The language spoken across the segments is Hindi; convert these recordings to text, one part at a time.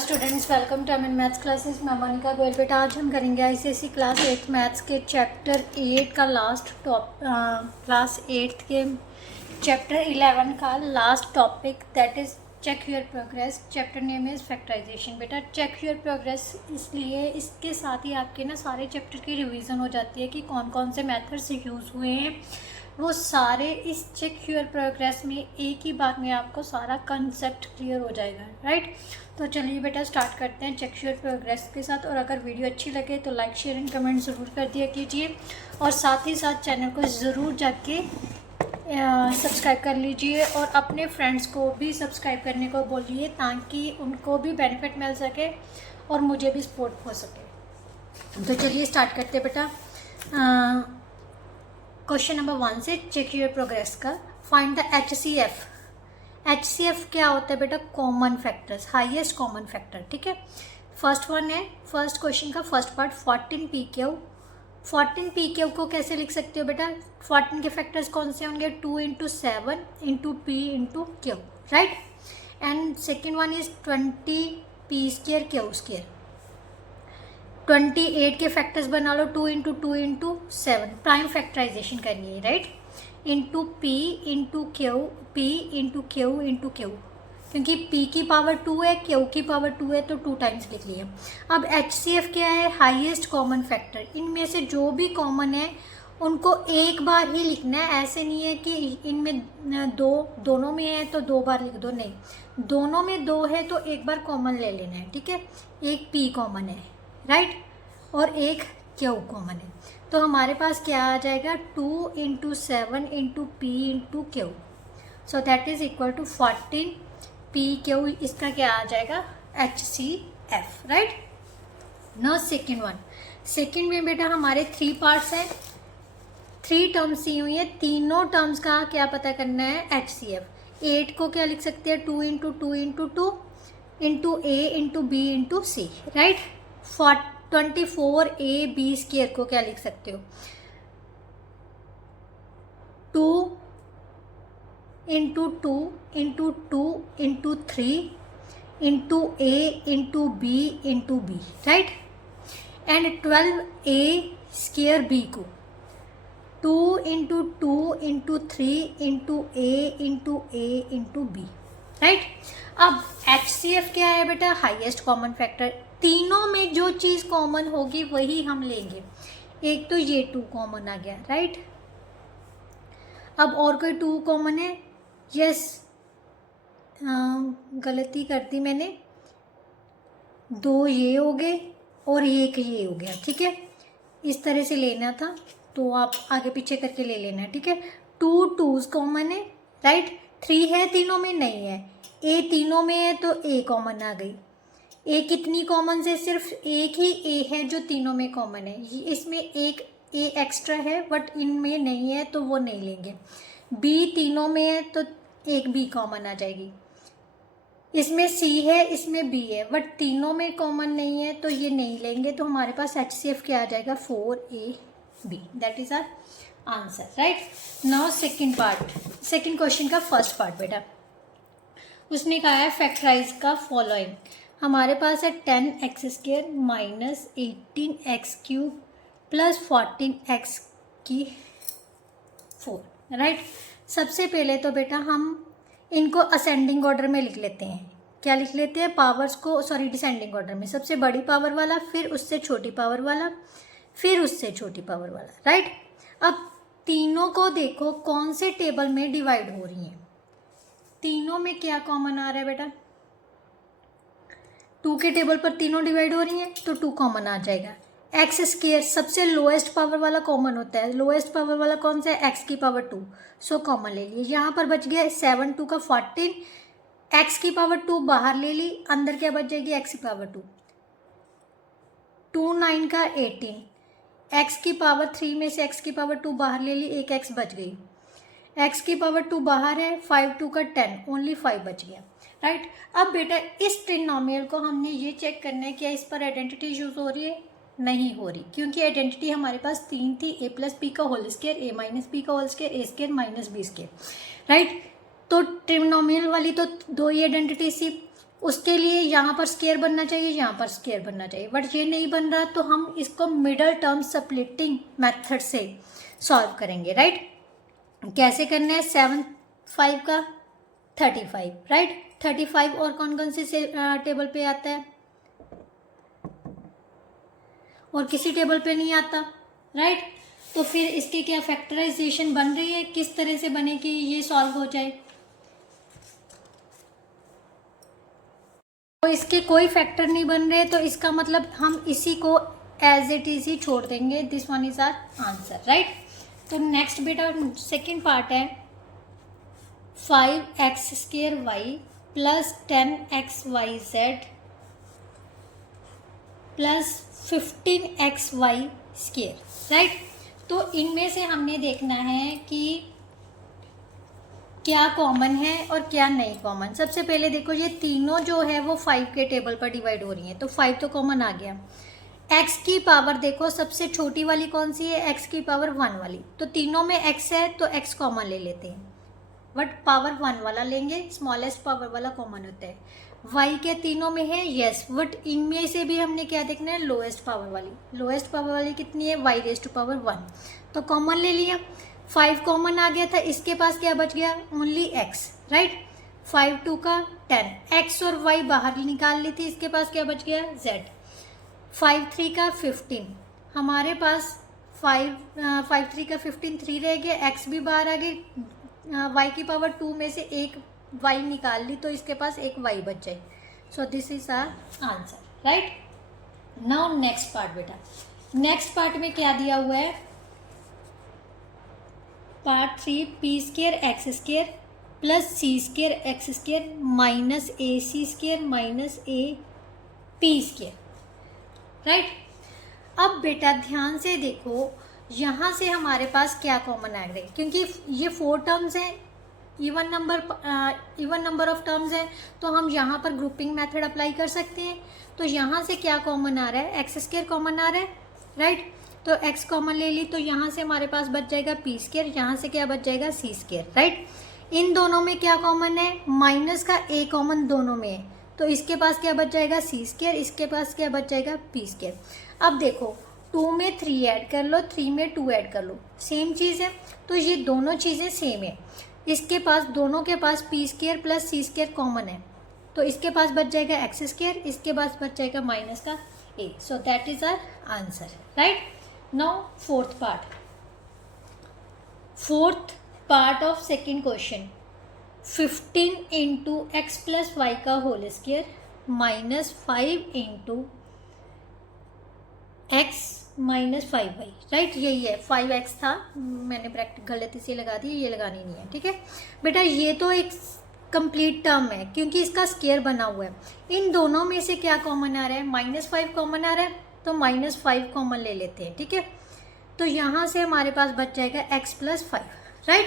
Students welcome to MN maths classes. मैं मोनिका गोयल। बेटा आज हम करेंगे आईसीएसई क्लास 8 मैथ्स के चैप्टर 8 का क्लास 8 के चैप्टर 11 का last topic that is check your progress. Chapter name is factorisation. बेटा चेक योर प्रोग्रेस इसलिए इसके साथ ही आपके ना सारे चैप्टर की रिवीजन हो जाती है कि कौन कौन से मेथड्स यूज़ हुए हैं, वो सारे इस चेक योर प्रोग्रेस में एक ही बार में आपको सारा कंसेप्ट क्लियर हो जाएगा। राइट, तो चलिए बेटा स्टार्ट करते हैं चेक योर प्रोग्रेस के साथ। और अगर वीडियो अच्छी लगे तो लाइक शेयर एंड कमेंट ज़रूर कर दिया कीजिए और साथ ही साथ चैनल को ज़रूर जाके सब्सक्राइब कर लीजिए और अपने फ्रेंड्स को भी सब्सक्राइब करने को बोलिए ताकि उनको भी बेनिफिट मिल सके और मुझे भी सपोर्ट हो सके। तो चलिए स्टार्ट करते हैं बेटा। क्वेश्चन नंबर 1 से चेक योर प्रोग्रेस का फाइंड द HCF। HCF क्या होता है बेटा? Common factors, highest common factor. ठीक है, फर्स्ट वन है, फर्स्ट क्वेश्चन का फर्स्ट पार्ट 14 PQ को कैसे लिख सकते हो बेटा? 14 के फैक्टर्स कौन से होंगे? 2 × 7 × P × Q, right. And second one is 20 P² Q²। 28 के फैक्टर्स बना लो, 2 × 2 × 7, प्राइम फैक्टराइजेशन करनी है, right. Into P × Q, P × Q × Q, क्योंकि P की पावर 2 है, Q की पावर 2 है तो 2 टाइम्स लिख लिया। अब HCF क्या है? Highest common factor. इनमें से जो भी कॉमन है उनको एक बार ही लिखना है। ऐसे नहीं है कि इनमें दोनों में है तो 2 बार लिख दो, नहीं, दोनों में 2 है तो एक बार कॉमन ले लेना है। ठीक है, एक P कॉमन है, राइट, और एक Q कॉमन है, तो हमारे पास क्या आ जाएगा? 2 × 7 × P × Q, so that is equal to 14 PQ। इसका क्या आ जाएगा? HCF, right. Now second one, second में बेटा हमारे 3 पार्ट्स हैं, 3 टर्म्स दी हुई है, तीनों टर्म्स का क्या पता करना है? HCF। 8 को क्या लिख सकते हैं? 2 × 2 × 2 × A × B × C, right. 24AB² को क्या लिख सकते हो? 2 × 2 × 2 × 3 × A × B × B, right. And 12A² B को 2 × 2 × 3 × A × B, राइट। अब HCF क्या है बेटा? Highest common factor. तीनों में जो चीज़ कॉमन होगी वही हम लेंगे। एक तो ये 2 कॉमन आ गया, राइट। अब और कोई 2 कॉमन है? यस, गलती कर दी मैंने, 2 ये हो गए और 1 ये हो गया। ठीक है, इस तरह से लेना था तो आप आगे पीछे करके ले लेना है। ठीक है, 2 2s कॉमन है, राइट। 3 है तीनों में? नहीं है। A तीनों में है तो A कॉमन आ गई। A कितनी कॉमन है? सिर्फ एक ही A है जो तीनों में कॉमन है। इसमें एक A एक्स्ट्रा है बट इनमें नहीं है तो वो नहीं लेंगे। B तीनों में है तो एक B कॉमन आ जाएगी। इसमें C है, इसमें B है, बट तीनों में कॉमन नहीं है तो ये नहीं लेंगे। तो हमारे पास HCF क्या आ जाएगा? 4AB। That is our answer, right. Now second part, second question का फर्स्ट पार्ट बेटा, उसने कहा है फैक्टराइज का फॉलोइंग। हमारे पास है 10x² - 18x³ + 14x⁴, राइट। सबसे पहले तो बेटा हम इनको असेंडिंग ऑर्डर में लिख लेते हैं। क्या लिख लेते हैं? पावर्स को, सॉरी, डिसेंडिंग ऑर्डर में। सबसे बड़ी पावर वाला, फिर उससे छोटी पावर वाला, फिर उससे छोटी पावर वाला, राइट। अब तीनों को देखो कौन से टेबल में डिवाइड हो रही हैं। तीनों में क्या कॉमन आ रहा है बेटा? 2 के टेबल पर तीनों डिवाइड हो रही हैं तो 2 कॉमन आ जाएगा। x² सबसे लोएस्ट पावर वाला कॉमन होता है। लोएस्ट पावर वाला कौन सा है? x की पावर 2, सो कॉमन ले लिए। यहाँ पर बच गया 7 2 का 14, x की पावर 2 बाहर ले ली, अंदर क्या बच जाएगी? x की पावर 2, 2 9 का 18, x की पावर 3 में से x की पावर 2 बाहर ले ली, एक x बच गई। x की पावर 2 बाहर है, 5 2 का 10, ओनली 5 बच गया, राइट। अब बेटा इस ट्रिनोमियल को हमने ये चेक करना है क्या इस पर आइडेंटिटी यूज हो रही है? नहीं हो रही, क्योंकि आइडेंटिटी हमारे पास 3 थी, a + b का होल स्क्वायर, a - b का whole square, a² - b², right. तो ट्रिनोमियल वाली तो 2 ही आइडेंटिटी थी, उसके लिए यहाँ पर स्केयर बनना चाहिए, यहाँ पर स्केयर बनना चाहिए, बट ये नहीं बन रहा, तो हम इसको मिडल टर्म स्प्लिटिंग मेथड से सॉल्व करेंगे, राइट। कैसे करना है, 7 5 का 35, राइट। 35 और कौन कौन से टेबल पे आता है, और किसी टेबल पे नहीं आता, राइट। तो फिर इसकी क्या फैक्टराइजेशन बन रही है, किस तरह से बने कि ये सॉल्व हो जाए। तो इसके कोई फैक्टर नहीं बन रहे, तो इसका मतलब हम इसी को एज इट इज ही छोड़ देंगे। This one is our answer, right. तो नेक्स्ट बेटा सेकेंड पार्ट है 5x² plus 10xyz plus 15xy², right. तो इनमें से हमने देखना है कि क्या कॉमन है और क्या नहीं कॉमन। सबसे पहले देखो, ये तीनों जो है वो 5 के टेबल पर डिवाइड हो रही हैं, तो 5 तो कॉमन आ गया। x की पावर देखो, सबसे छोटी वाली कौन सी है, x की पावर 1 वाली, तो तीनों में x है तो x कॉमन ले लेते हैं, बट पावर 1 वाला लेंगे, स्मॉलेस्ट पावर वाला कॉमन होता है। y के तीनों में है, यस, बट इनमें से भी हमने क्या देखना है, लोएस्ट पावर वाली। लोएस्ट पावर वाली कितनी है, y⁻1, तो कॉमन ले लिया। 5 कॉमन आ गया था, इसके पास क्या बच गया, ओनली x, राइट। 5 2 का 10, x और y बाहर निकाल ली थी, इसके पास क्या बच गया, z। 5 3 का 15, हमारे पास 5 3 का 15, 3 रह गया, x भी बाहर आ गई, y की पावर 2 में से एक y निकाल ली, तो इसके पास एक y बच जाए। So this is our answer, right. Now next part बेटा, नेक्स्ट पार्ट में क्या दिया हुआ है, part 3 p² plus c² minus ac² minus p², right. अब बेटा ध्यान से देखो, यहाँ से हमारे पास क्या कॉमन आ रहे, क्योंकि ये 4 टर्म्स हैं, इवन नंबर ऑफ टर्म्स हैं, तो हम यहाँ पर ग्रुपिंग मेथड अप्लाई कर सकते हैं। तो यहाँ से क्या कॉमन आ रहा है, x² कॉमन आ रहा है, राइट। तो x कॉमन ले ली, तो यहाँ से हमारे पास बच जाएगा p², यहाँ से क्या बच जाएगा, c², राइट। इन दोनों में क्या कॉमन है, माइनस का a कॉमन दोनों में है, तो इसके पास क्या बच जाएगा, c², इसके पास क्या बच जाएगा, p²। अब देखो, 2 में 3 ऐड कर लो, 3 में 2 ऐड कर लो, सेम चीज़ है, तो ये दोनों चीज़ें सेम है। इसके पास, दोनों के पास p² प्लस c² कॉमन है, तो इसके पास बच जाएगा x², इसके पास बच जाएगा माइनस का a। So that is our answer, right. Now fourth part of second question, 15 into x plus Y का whole square minus 5 into x minus 5y, right. यही है, 5x था, मैंने ब्रैकेट गलती से लगा दी, ये लगानी नहीं है, ठीक है बेटा। ये तो एक कंप्लीट टर्म है, क्योंकि इसका स्क्वायर बना हुआ है। इन दोनों में से क्या कॉमन आ रहा है, -5 कॉमन आ रहा है, तो -5 कॉमन ले लेते हैं, ठीक है। तो यहाँ से हमारे पास बच जाएगा x प्लस 5, राइट।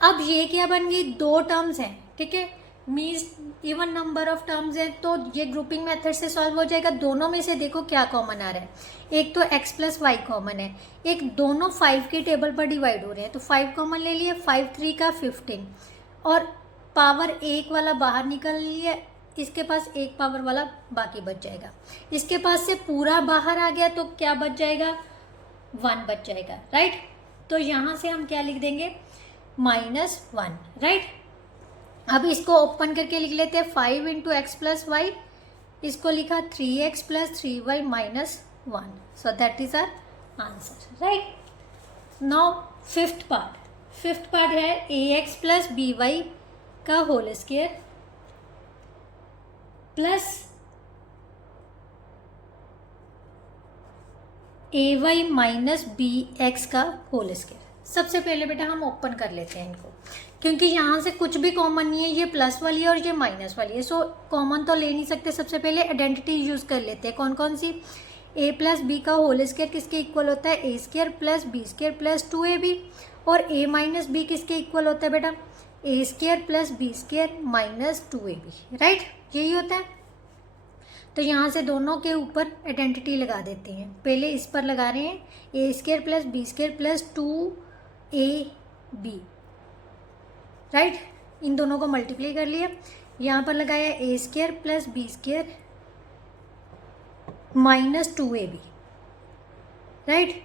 अब ये क्या बन गई, 2 टर्म्स हैं, ठीक है, means even number of terms है, तो ये ग्रुपिंग मेथड से सॉल्व हो जाएगा। दोनों में से देखो क्या कॉमन आ रहा है, एक तो x प्लस वाई कॉमन है, एक दोनों 5 के टेबल पर डिवाइड हो रहे हैं, तो 5 कॉमन ले लिए, 5 3 का 15, और पावर 1 वाला बाहर निकल लिया, इसके पास एक पावर वाला बाकी बच जाएगा। इसके पास से पूरा बाहर आ गया, तो क्या बच जाएगा, 1 बच जाएगा, राइट। तो यहाँ से हम क्या लिख देंगे, -1, राइट। अब इसको ओपन करके लिख लेते हैं, 5 इंटू एक्स प्लस वाई, इसको लिखा 3x plus 3y minus 1, so that is our answer, right. Now fifth part है ax प्लस by का whole square plus ay minus bx का होल स्क्वायर। सबसे पहले बेटा हम ओपन कर लेते हैं इनको, क्योंकि यहाँ से कुछ भी कॉमन नहीं है, ये प्लस वाली है और ये माइनस वाली है, सो कॉमन तो ले नहीं सकते। सबसे पहले आइडेंटिटी यूज़ कर लेते हैं, कौन कौन सी, a प्लस बी का होल स्क्वायर किसके इक्वल होता है, a² plus b² plus 2ab, और a माइनस बी किसके इक्वल होता है बेटा, a² plus b² minus 2ab, right, यही होता है। तो यहाँ से दोनों के ऊपर आइडेंटिटी लगा देते हैं। पहले इस पर लगा रहे हैं, a² plus b² plus 2ab, right. इन दोनों को मल्टीप्लाई कर लिया, यहाँ पर लगाया A square plus B square minus 2ab, right.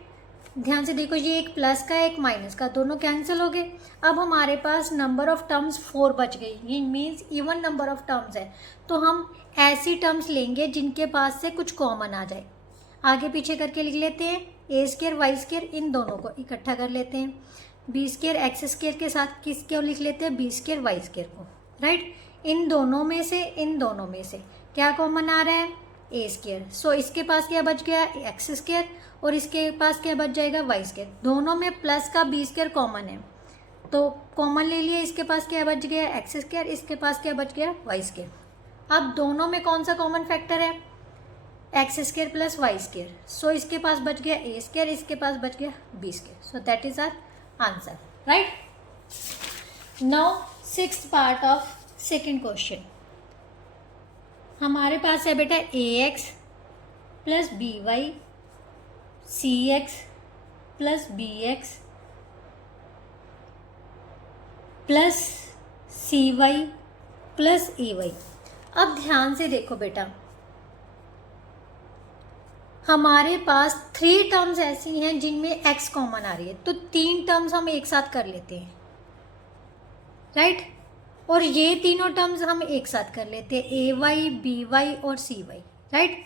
ध्यान से देखो, ये एक प्लस का एक माइनस का, दोनों कैंसिल हो गए। अब हमारे पास नंबर ऑफ टर्म्स 4 बच गई, ये means even number of terms है। तो हम ऐसी टर्म्स लेंगे जिनके पास से कुछ कॉमन आ जाए। आगे पीछे करके लिख लेते हैं, ए स्क्वायर वाई स्क्वायर, इन दोनों को इकट्ठा कर लेते हैं। बी स्क्वायर एक्स स्क्वायर के साथ किसको लिख लेते हैं, बी स्क्वायर वाई स्क्वायर को, राइट। इन दोनों में से क्या कॉमन आ रहा है, ए स्क्वायर। सो इसके पास क्या बच गया, एक्स स्क्वायर, और इसके पास क्या बच जाएगा, वाई स्क्वायर। दोनों में प्लस का बी स्क्वायर कॉमन है, तो कॉमन ले लिया। इसके पास क्या बच गया, एक्स स्क्वायर, इसके पास क्या बच गया, वाई स्क्वायर। अब दोनों में कौन सा कॉमन फैक्टर है, X square plus Y square. So इसके पास बच गया ए स्क्वायर, इसके पास बच गया B square. So that is our answer, right. Now 6th part of second question. हमारे पास है बेटा A X plus B Y, C X plus B X plus C Y plus A Y. अब ध्यान से देखो बेटा, हमारे पास 3 टर्म्स ऐसी हैं जिनमें x कॉमन आ रही है, तो 3 टर्म्स हम एक साथ कर लेते हैं, राइट। और ये तीनों टर्म्स हम एक साथ कर लेते हैं, ए वाई बी वाई और सी वाई, राइट।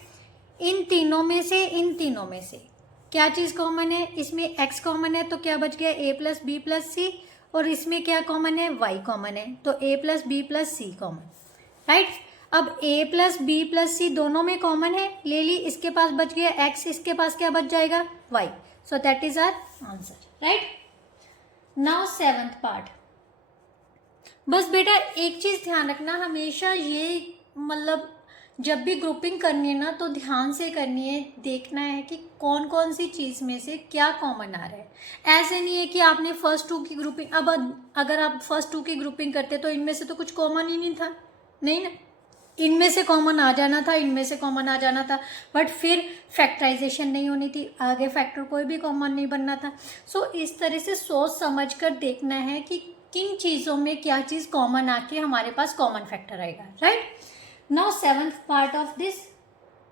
इन तीनों में से क्या चीज़ कॉमन है, इसमें x कॉमन है, तो क्या बच गया, a प्लस बी प्लस सी, और इसमें क्या कॉमन है, y कॉमन है, तो a plus b plus c common, right. अब a plus b plus c दोनों में कॉमन है, ले ली, इसके पास बच गया x, इसके पास क्या बच जाएगा, y। So that is our answer, right. Now 7th part. बस बेटा एक चीज़ ध्यान रखना, हमेशा ये मतलब जब भी ग्रुपिंग करनी है ना, तो ध्यान से करनी है, देखना है कि कौन कौन सी चीज़ में से क्या कॉमन आ रहा है। ऐसे नहीं है कि आपने फर्स्ट 2 की ग्रुपिंग, अब अगर आप फर्स्ट 2 की ग्रुपिंग करते तो इनमें से तो कुछ कॉमन ही नहीं था, नहीं ना, इनमें से कॉमन आ जाना था, इनमें से कॉमन आ जाना था, बट फिर फैक्टराइजेशन नहीं होनी थी, आगे फैक्टर कोई भी कॉमन नहीं बनना था। सो इस तरह से सोच समझ कर देखना है कि किन चीज़ों में क्या चीज़ कॉमन आके हमारे पास कॉमन फैक्टर आएगा, right. Now 7th part of this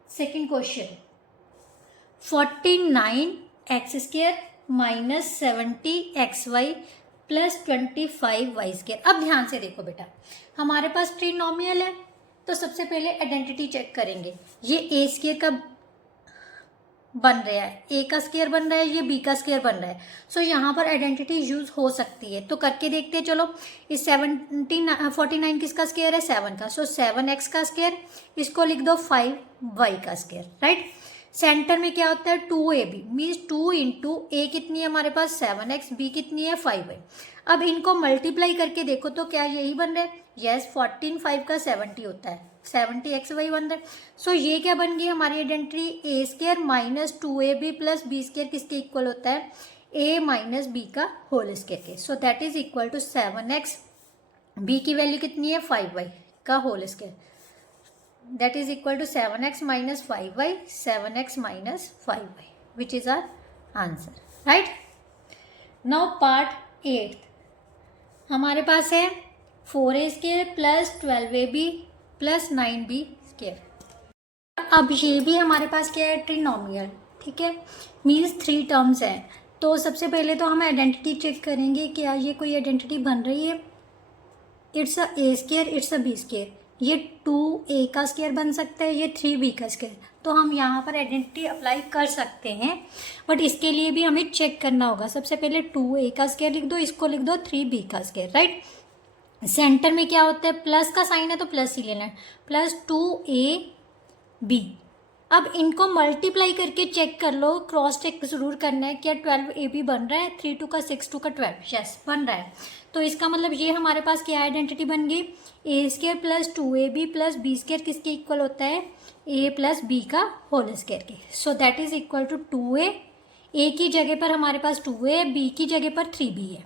second question. 49 x square minus 70 x y plus 25 y square. अब ध्यान से देखो बेटा, हमारे पास ट्रिनोमियल है, तो सबसे पहले आइडेंटिटी चेक करेंगे। ये ए स्क्वायर का बन रहा है, ए का स्क्वायर बन रहा है, ये बी का स्क्वायर बन रहा है। सो यहाँ पर आइडेंटिटी यूज हो सकती है, तो करके देखते हैं। चलो, इस 49 किसका स्क्वायर है, 7 का। सो 7x का स्क्वायर, इसको लिख दो 5y का स्क्वायर, राइट। सेंटर में क्या होता है, 2ab, मीन्स 2 इंटू ए कितनी है हमारे पास 7x, बी कितनी है 5y। अब इनको मल्टीप्लाई करके देखो तो क्या यही बन रहा है, यस 14 5 का 70 होता है, 70xy बन रहा है। सो ये क्या बन गई हमारी identity, A square minus 2ab plus B square किसके इक्वल होता है, a माइनस बी का होल स्क्वायर के। So that is equal to 7x, बी की वैल्यू कितनी है 5y का whole square, that is equal to 7x minus 5y, 7x minus 5y, which is our answer, right. Now part 8 हमारे पास है 4a square plus 12ab plus 9b square. अब ये भी हमारे पास क्या है, ट्रिनोमियल, ठीक है, मीन्स 3 टर्म्स हैं। तो सबसे पहले तो हम आइडेंटिटी चेक करेंगे, क्या ये कोई आइडेंटिटी बन रही है। It's a a square, it's a b square, ये 2a का स्क्वायर बन सकता है, ये 3b का स्क्वायर। तो हम यहाँ पर आइडेंटिटी अप्लाई कर सकते हैं, बट इसके लिए भी हमें चेक करना होगा। सबसे पहले 2a का स्क्वायर लिख दो, इसको लिख दो 3b का स्क्वायर, राइट। सेंटर में क्या होता है, प्लस का साइन है तो प्लस ही लेना है, प्लस 2ab। अब इनको मल्टीप्लाई करके चेक कर लो, क्रॉस चेक जरूर करना है, क्या 12ab बन रहा है, 3 2 का 6 2 का 12, यस बन रहा है। तो इसका मतलब ये हमारे पास क्या आइडेंटिटी बन गई, A square plus 2ab plus B square किसके इक्वल होता है, a प्लस b का होल स्क्वायर के। So that is equal to 2a, a की जगह पर हमारे पास 2a है, b की जगह पर 3b है,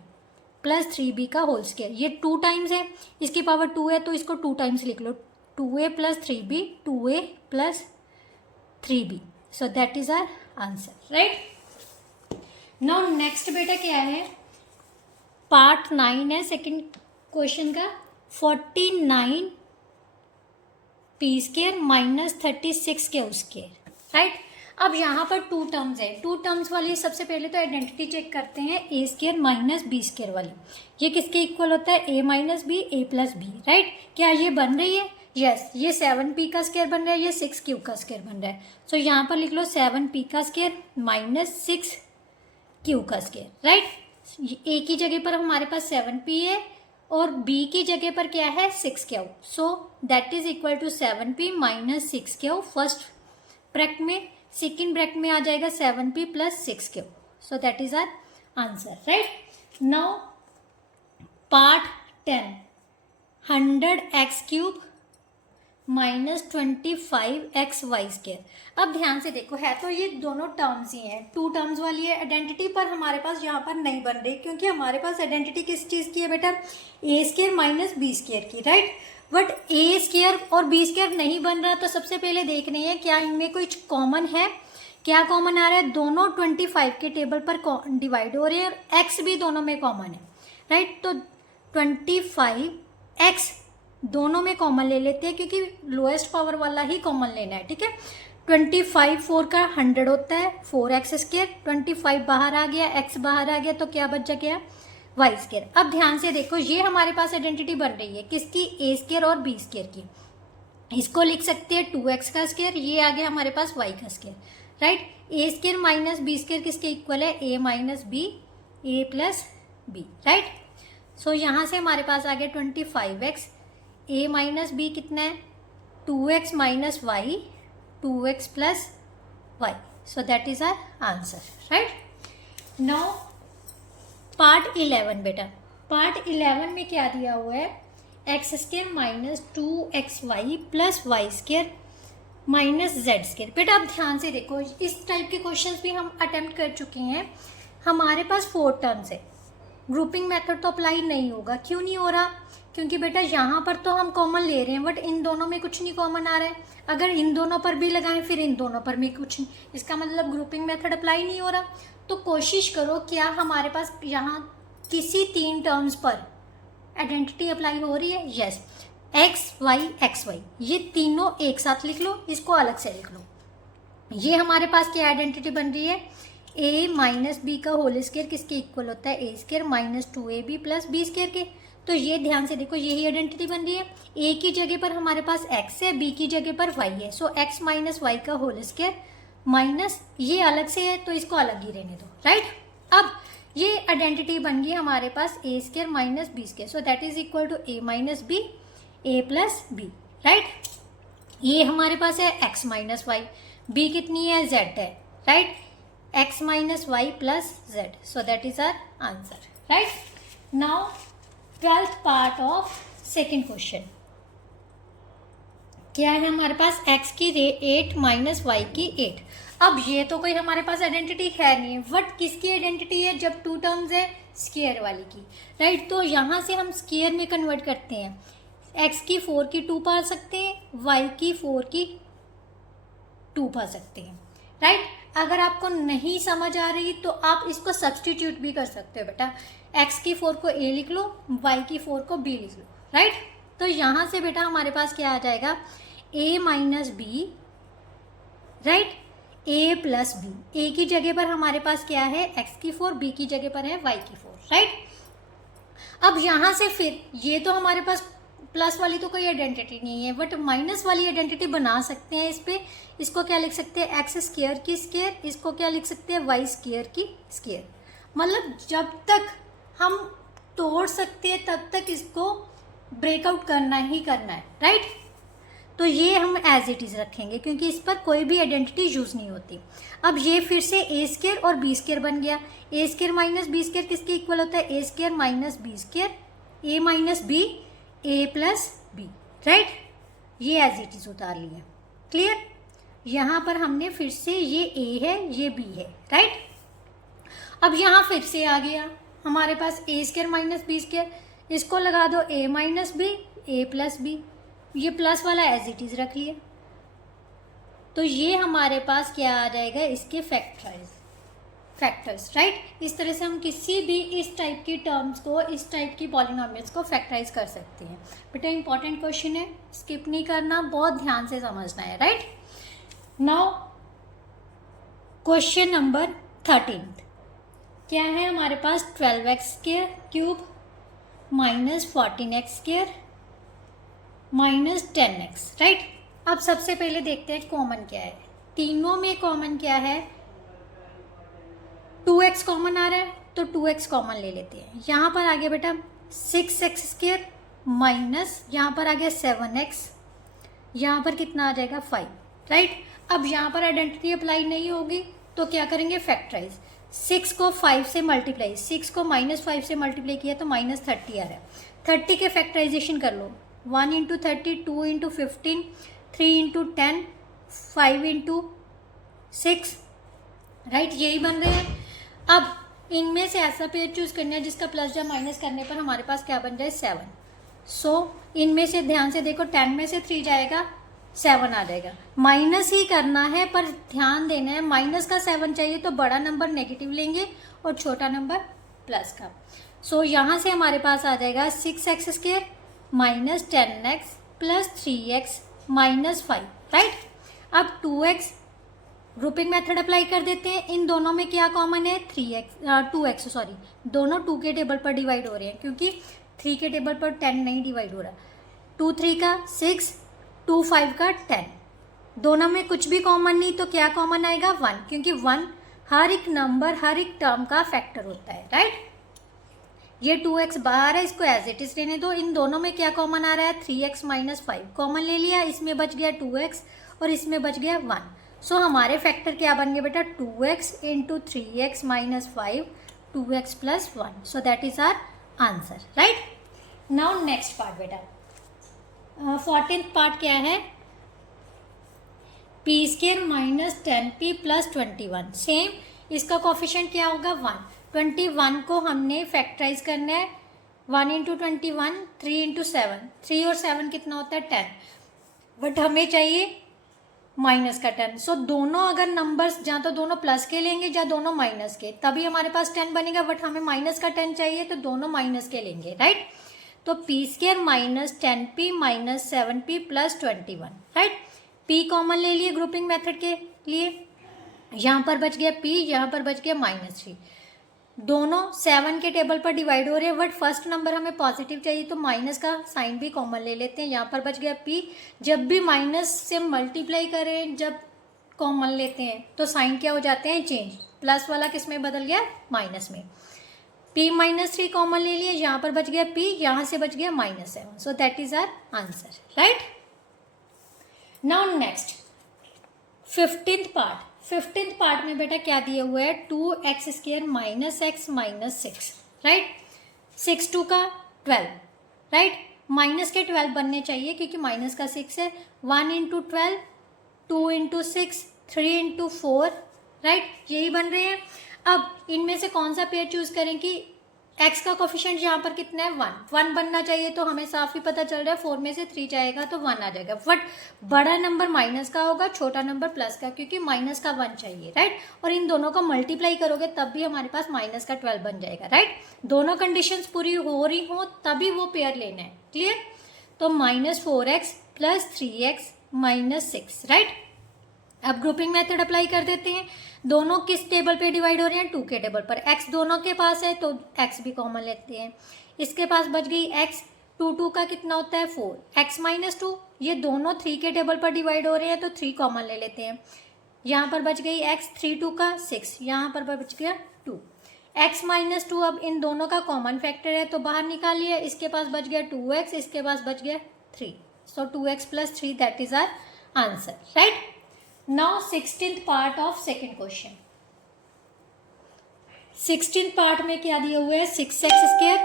प्लस 3b का होल स्क्वायर। ये 2 टाइम्स है, इसकी पावर 2 है तो इसको 2 टाइम्स लिख लो, 2a plus 3b, 2a plus 3b। So that is our answer, right. Now next बेटा क्या है, पार्ट 9 है सेकंड क्वेश्चन का। 49 P square minus 36 Q square, right. अब यहाँ पर टू टर्म्स है, टू टर्म्स वाली सबसे पहले तो आइडेंटिटी चेक करते हैं, ए स्केयर माइनस बी स्केयर वाली। ये किसके इक्वल होता है, A minus B, A plus B, right. क्या ये बन रही है, यस। ये 7p का स्केयर बन रहा है, ये 6q का स्केयर बन रहा है। सो यहाँ पर लिख लो 7p का स्केयर माइनस 6q का स्केयर, राइट। ए की जगह पर हमारे पास 7p है और बी की जगह पर क्या है 6q। So that is equal to 7p minus 6q first bracket में, सेकेंड ब्रैकेट में आ जाएगा 7p plus 6q। So that is our answer, right. Now part 10, 100x cube minus 25x y square. अब ध्यान से देखो, है तो ये दोनों टर्म्स ही हैं, टू टर्म्स वाली है आइडेंटिटी, पर हमारे पास यहाँ पर नहीं बन रही क्योंकि हमारे पास आइडेंटिटी किस चीज़ की है बेटा, ए स्केयर माइनस बी स्केयर की, राइट। बट ए स्केयर और बी स्केयर नहीं बन रहा, तो सबसे पहले देखने हैं क्या इनमें कुछ कॉमन है। क्या कॉमन आ रहा है, दोनों 25 के टेबल पर डिवाइड हो रहे हैं और एक्स भी दोनों में कॉमन है, राइट। तो 25x दोनों में कॉमन ले लेते हैं क्योंकि लोएस्ट पावर वाला ही कॉमन लेना है, ठीक है। 25 4 का 100 होता है, 4x स्केयर, 25 बाहर आ गया, x बाहर आ गया, तो क्या बच गया, वाई स्केयर। अब ध्यान से देखो, ये हमारे पास आइडेंटिटी बन रही है किसकी, ए स्केयर और बी स्केयर की। इसको लिख सकते हैं 2x का स्केयर, ये आ गया हमारे पास y का स्केयर, राइट। ए स्केयर माइनस बी स्केयर किसके इक्वल है, A minus B, A plus B, right. सो यहाँ से हमारे पास आ गया 25x, ए माइनस बी कितना है 2x minus y, 2x plus y. So that is our answer, right. Now part 11 बेटा, पार्ट 11 में क्या दिया हुआ है, x square minus 2xy plus y square minus z square. बेटा अब ध्यान से देखो, इस टाइप के क्वेश्चंस भी हम अटेम्प्ट कर चुके हैं। हमारे पास 4 टर्म्स है, ग्रुपिंग मेथड तो अप्लाई नहीं होगा। क्यों नहीं हो रहा, क्योंकि बेटा यहाँ पर तो हम कॉमन ले रहे हैं बट इन दोनों में कुछ नहीं कॉमन आ रहा है। अगर इन दोनों पर भी लगाएं फिर इन दोनों पर भी कुछ नहीं, इसका मतलब ग्रुपिंग मेथड अप्लाई नहीं हो रहा। तो कोशिश करो क्या हमारे पास यहाँ किसी 3 टर्म्स पर आइडेंटिटी अप्लाई हो रही है, यस। एक्स वाई ये तीनों एक साथ लिख लो, इसको अलग से लिख लो। ये हमारे पास क्या आइडेंटिटी बन रही है, ए माइनस बी का होल स्केयर किसके इक्वल होता है, A square minus 2ab plus B square के। तो ये ध्यान से देखो, यही आइडेंटिटी बन रही है। ए की जगह पर हमारे पास x है, बी की जगह पर y है। सो x माइनस वाई का होल स्केयर माइनस ये अलग से है तो इसको अलग ही रहने दो, राइट। अब ये आइडेंटिटी बन गई हमारे पास A square minus B square. So that is equal to A minus B, A plus B, right. ये हमारे पास है x माइनस वाई, बी कितनी है z है, right. x minus y plus z. So that is our answer, right. Now 12th part of second question क्या है हमारे पास, x की 8 माइनस वाई की 8। अब ये तो कोई हमारे पास आइडेंटिटी है नहीं है, बट किसकी आइडेंटिटी है, जब 2 टर्म्स है स्केयर वाली की, राइट। तो यहाँ से हम स्केयर में कन्वर्ट करते हैं, x की 4 की 2 पा सकते हैं, y की 4 की 2 पा सकते हैं, राइट। अगर आपको नहीं समझ आ रही तो आप इसको सब्सटीट्यूट भी कर सकते हो बेटा, x की 4 को a लिख लो, y की 4 को b लिख लो, राइट। तो यहाँ से बेटा हमारे पास क्या आ जाएगा, a minus b, right, a plus b. a की जगह पर हमारे पास क्या है, x की 4, b की जगह पर है y की 4, राइट। अब यहाँ से फिर ये तो हमारे पास प्लस वाली तो कोई आइडेंटिटी नहीं है, बट माइनस वाली आइडेंटिटी बना सकते हैं। इस पे इसको क्या लिख सकते हैं, एक्स स्केयर की स्केयर, इसको क्या लिख सकते हैं, वाई स्केयर की स्केयर। मतलब जब तक हम तोड़ सकते हैं तब तक इसको ब्रेकआउट करना ही करना है, राइट। तो ये हम एज इट इज़ रखेंगे क्योंकि इस पर कोई भी आइडेंटिटी यूज़ नहीं होती। अब ये फिर से ए स्केयर और बी स्केयर बन गया, ए स्केयर माइनस बी स्केयर किसके इक्वल होता है, A square minus B square, A minus B, A plus B, right. ये एज इट इज उतार लिया, क्लियर। यहाँ पर हमने फिर से ये ए है ये बी है, राइट। अब यहाँ फिर से आ गया हमारे पास A square minus B square, इसको लगा दो ए माइनस बी, ए प्लस बी, ये प्लस वाला एज इट इज रख लिया। तो ये हमारे पास क्या आ जाएगा, इसके फैक्टर्स, राइट। इस तरह से हम किसी भी इस टाइप की टर्म्स को, इस टाइप की पॉलिनोमियल्स को फैक्टराइज कर सकते हैं। बेटा इंपॉर्टेंट क्वेश्चन है, स्किप नहीं करना, बहुत ध्यान से समझना है, राइट। नाउ क्वेश्चन नंबर 13 क्या है हमारे पास, 12x² minus 14x² minus 10x, right. अब सबसे पहले देखते हैं कॉमन क्या है। तीनों में कॉमन क्या है, 2x कॉमन आ रहा है तो 2x कॉमन ले लेते हैं। यहाँ पर आ गया बेटा 6x² माइनस यहाँ पर आ गया 7x, यहाँ पर कितना आ जाएगा 5, राइट। अब यहाँ पर आइडेंटिटी अप्लाई नहीं होगी तो क्या करेंगे, फैक्टराइज। 6 को 5 से मल्टीप्लाई, 6 को -5 से मल्टीप्लाई किया तो -30 आ रहा है। 30 के फैक्टराइजेशन कर लो, 1 × 30, 2 × 15, 3 × 10, 5 × 6, राइट, यही बन रहे हैं। अब इनमें से ऐसा पेयर चूज करना है जिसका प्लस या माइनस करने पर हमारे पास क्या बन जाए, 7। सो इनमें से ध्यान से देखो, 10 में से 3 जाएगा, 7 आ जाएगा। माइनस ही करना है पर ध्यान देना है, माइनस का 7 चाहिए तो बड़ा नंबर नेगेटिव लेंगे और छोटा नंबर प्लस का। सो यहाँ से हमारे पास आ जाएगा 6x² minus 10x plus 3x minus 5, right. अब 2x ग्रुपिंग मेथड अप्लाई कर देते हैं। इन दोनों में क्या कॉमन है, 2x, सॉरी, दोनों 2 के टेबल पर डिवाइड हो रहे हैं क्योंकि 3 के टेबल पर 10 नहीं डिवाइड हो रहा। 2 3 का 6, 2 5 का 10, दोनों में कुछ भी कॉमन नहीं तो क्या कॉमन आएगा, 1, क्योंकि 1 हर एक नंबर, हर एक टर्म का फैक्टर होता है, राइट। ये 2x बाहर है, इसको एज इट इज लेने दो। इन दोनों में क्या कॉमन आ रहा है, 3x माइनस 5 कॉमन ले लिया, इसमें बच गया 2x और इसमें बच गया 1। सो हमारे फैक्टर क्या बन गए बेटा, 2x × 3x minus 5, 2x plus 1। So that is our answer, right. Now next part बेटा, 14th पार्ट क्या है, p² minus 10p plus 21। Same, इसका कोफिशिएंट क्या होगा, 1। 21 को हमने फैक्टराइज करना है, 1 × 21, 3 × 7, 3 और 7 कितना होता है, 10, बट हमें चाहिए माइनस का 10। सो दोनों अगर नंबर्स जहाँ तो दोनों प्लस के लेंगे या दोनों माइनस के, तभी हमारे पास 10 बनेगा, बट हमें माइनस का 10 चाहिए तो दोनों माइनस के लेंगे, राइट। तो p² minus 10p minus 7p plus 21, right. p common ले लिए ग्रुपिंग मेथड के लिए, यहाँ पर बच गया p, यहाँ पर बच गया -3। दोनों 7 के टेबल पर डिवाइड हो रहे हैं, बट फर्स्ट नंबर हमें पॉजिटिव चाहिए तो माइनस का साइन भी कॉमन ले लेते हैं। यहाँ पर बच गया p। जब भी माइनस से मल्टीप्लाई करें, जब कॉमन लेते हैं तो साइन क्या हो जाते हैं, चेंज। प्लस वाला किस में बदल गया, माइनस में। p -3 कॉमन ले लिए, यहाँ पर बच गया p, यहाँ से बच गया -7। So that is our answer, right. Now next 15th part. 15th part में बेटा क्या दिया हुआ है, 2x² minus x minus 6, right. 6 2 का 12, राइट। माइनस के 12 बनने चाहिए क्योंकि माइनस का 6 है। 1 × 12, 2 × 6, 3 × 4, राइट, यही बन रहे हैं। अब इनमें से कौन सा पेयर चूज करें कि x का कोफिशिएंट यहाँ पर कितना है, 1 बनना चाहिए, तो हमें साफ ही पता चल रहा है 4 में से 3 जाएगा तो 1 आ जाएगा। बट बड़ा नंबर माइनस का होगा, छोटा नंबर प्लस का, क्योंकि माइनस का 1 चाहिए, राइट। और इन दोनों को मल्टीप्लाई करोगे तब भी हमारे पास माइनस का 12 बन जाएगा, राइट। दोनों कंडीशंस पूरी हो रही हो तभी वो पेयर लेना है, क्लियर। तो -4x plus 3x minus 6, right. अब ग्रुपिंग मेथड अप्लाई कर देते हैं। दोनों किस टेबल पे डिवाइड हो रहे हैं, 2 के टेबल पर। x दोनों के पास है तो x भी कॉमन लेते हैं। इसके पास बच गई x, 2 2 का कितना होता है, 4, x -2। ये दोनों 3 के टेबल पर डिवाइड हो रहे हैं तो 3 कॉमन ले लेते हैं। यहाँ पर बच गई x, 3 2 का 6, यहाँ पर बच गया 2, x -2। अब इन दोनों का कॉमन फैक्टर है तो बाहर निकालिए। इसके पास बच गया 2x, इसके पास बच गया 3। So 2x plus 3 that is our answer, right. Now 16th part of second question. 16th part में क्या दिया हुआ है, 6x²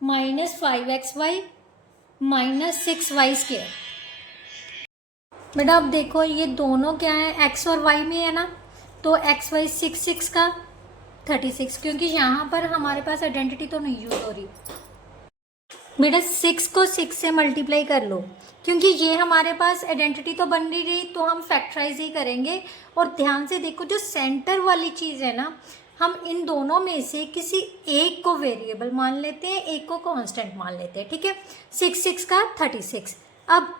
minus 5xy minus 6y²। बेटा अब देखो ये दोनों क्या है, x और y में है ना, तो x y 6 का 36, क्योंकि यहाँ पर हमारे पास आइडेंटिटी तो नहीं यूज हो रही। बेटा 6 को 6 से मल्टीप्लाई कर लो, क्योंकि ये हमारे पास आइडेंटिटी तो बन नहीं रही, तो हम फैक्टराइज ही करेंगे। और ध्यान से देखो, जो सेंटर वाली चीज़ है ना, हम इन दोनों में से किसी एक को वेरिएबल मान लेते हैं, एक को कांस्टेंट मान लेते हैं, ठीक है। 6 6 का 36। अब